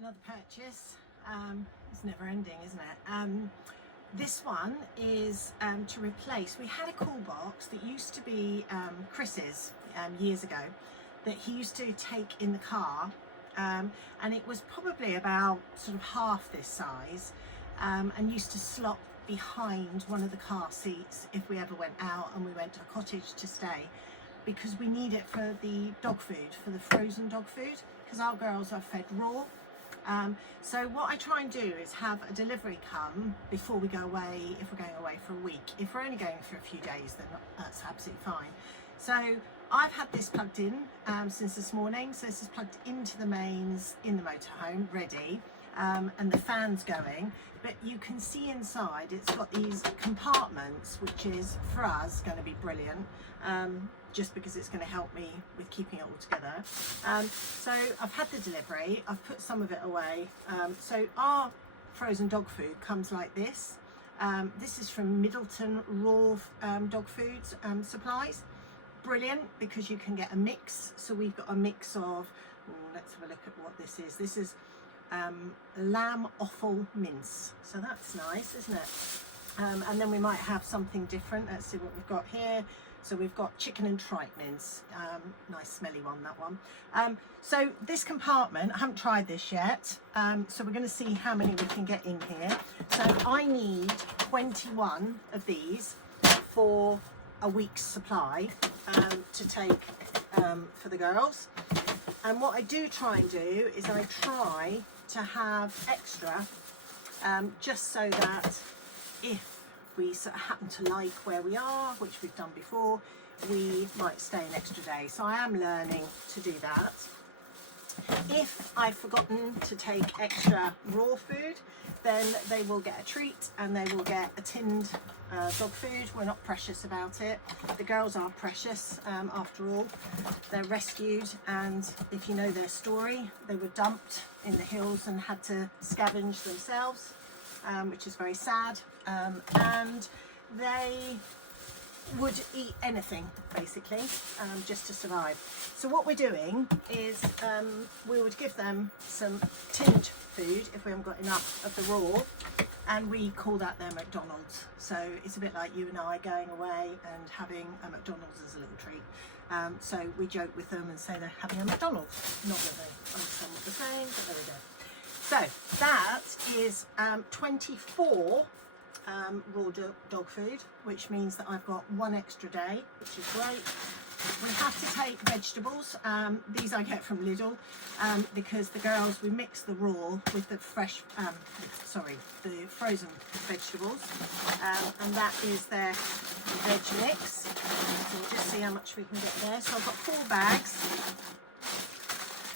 another purchase. It's never ending, isn't it? This one is to replace, we had a cool box that used to be Chris's years ago, that he used to take in the car, and it was probably about sort of half this size, and used to slot behind one of the car seats if we ever went out and we went to a cottage to stay, because we need it for the dog food, for the frozen dog food, because our girls are fed raw. So what I try and do is have a delivery come before we go away, if we're going away for a week. If we're only going for a few days, then that's absolutely fine. So I've had this plugged in since this morning. So this is plugged into the mains in the motorhome, ready, and the fan's going. But you can see inside it's got these compartments, which is for us going to be brilliant, just because it's going to help me with keeping it all together. So I've had the delivery, I've put some of it away. So our frozen dog food comes like this. This is from Middleton Raw Dog Foods Supplies. Brilliant, because you can get a mix. So we've got a mix of, let's have a look at what this is. This is lamb offal mince, so that's nice, isn't it? And then we might have something different. Let's see what we've got here. So we've got chicken and tripe mince, nice smelly one, that one. So this compartment, I haven't tried this yet, so we're going to see how many we can get in here. So I need 21 of these for a week's supply to take for the girls. And what I do try and do is I try to have extra, just so that if we sort of happen to like where we are, which we've done before, we might stay an extra day. So I am learning to do that. If I've forgotten to take extra raw food, then they will get a treat and they will get a tinned dog food. We're not precious about it. The girls are precious, after all. They're rescued, and if you know their story, they were dumped in the hills and had to scavenge themselves, which is very sad, and they would eat anything basically, just to survive. So what we're doing is we would give them some tinned food if we haven't got enough of the raw, and we call that their McDonald's. So it's a bit like you and I going away and having a McDonald's as a little treat. So we joke with them and say they're having a McDonald's. Not that they understand what they're saying, but there we go. So that is 24 raw dog food, which means that I've got one extra day, which is great. We have to take vegetables. These I get from Lidl, because the girls, we mix the raw with the fresh, the frozen vegetables, and that is their veg mix. So we'll just see how much we can get there. So I've got 4 bags.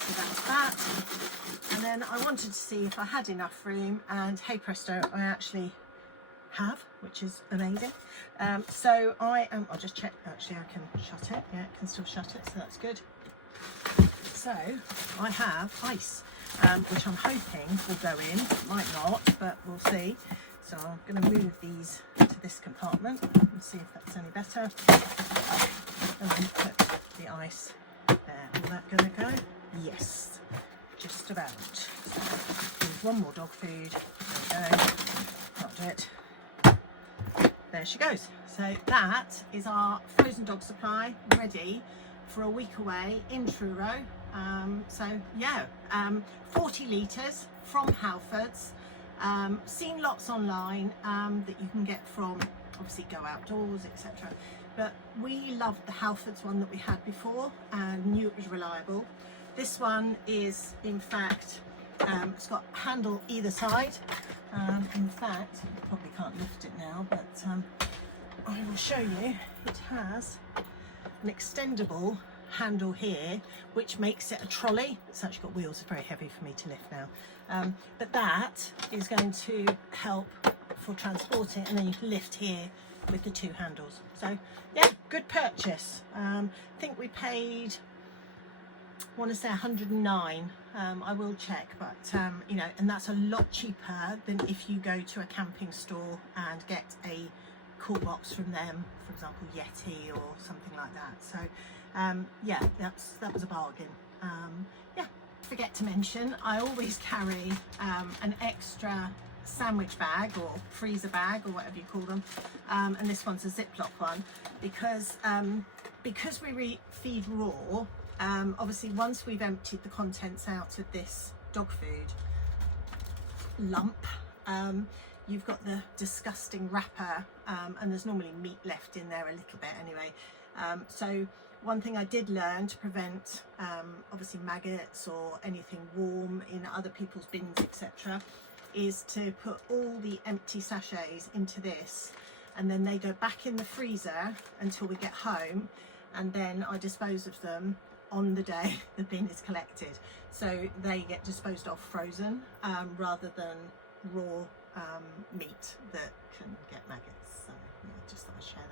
So that's that. And then I wanted to see if I had enough room, and hey presto, I actually have, which is amazing. So I'll just check, actually I can shut it. Yeah, it can still shut it, so that's good. So I have ice, which I'm hoping will go in. Might not, but we'll see. So I'm going to move these to this compartment and see if that's any better. And then put the ice there. Is that going to go? Yes, just about. So there's one more dog food. There we go. That'll do it. There she goes. So that is our frozen dog supply, ready for a week away in Truro. So yeah, 40 litres from Halfords. Seen lots online that you can get from, obviously Go Outdoors, etc. But we loved the Halfords one that we had before and knew it was reliable. This one is, in fact, it's got a handle either side. In fact, I probably can't lift it now, but I will show you. It has an extendable handle here, which makes it a trolley. It's actually got wheels. It's very heavy for me to lift now. But that is going to help for transporting, and then you can lift here with the 2 handles. So yeah, good purchase. I think we paid, I want to say 109. I will check, but you know, and that's a lot cheaper than if you go to a camping store and get a cool box from them, for example Yeti or something like that. So yeah, that was a bargain. Yeah, forget to mention, I always carry an extra sandwich bag or freezer bag or whatever you call them, and this one's a Ziploc one, because we feed raw. Obviously once we've emptied the contents out of this dog food lump, you've got the disgusting wrapper, and there's normally meat left in there a little bit anyway. So one thing I did learn to prevent obviously maggots or anything warm in other people's bins, etc., is to put all the empty sachets into this, and then they go back in the freezer until we get home, and then I dispose of them on the day the bin is collected. So they get disposed of frozen rather than raw meat that can get maggots. So yeah, just thought I'd share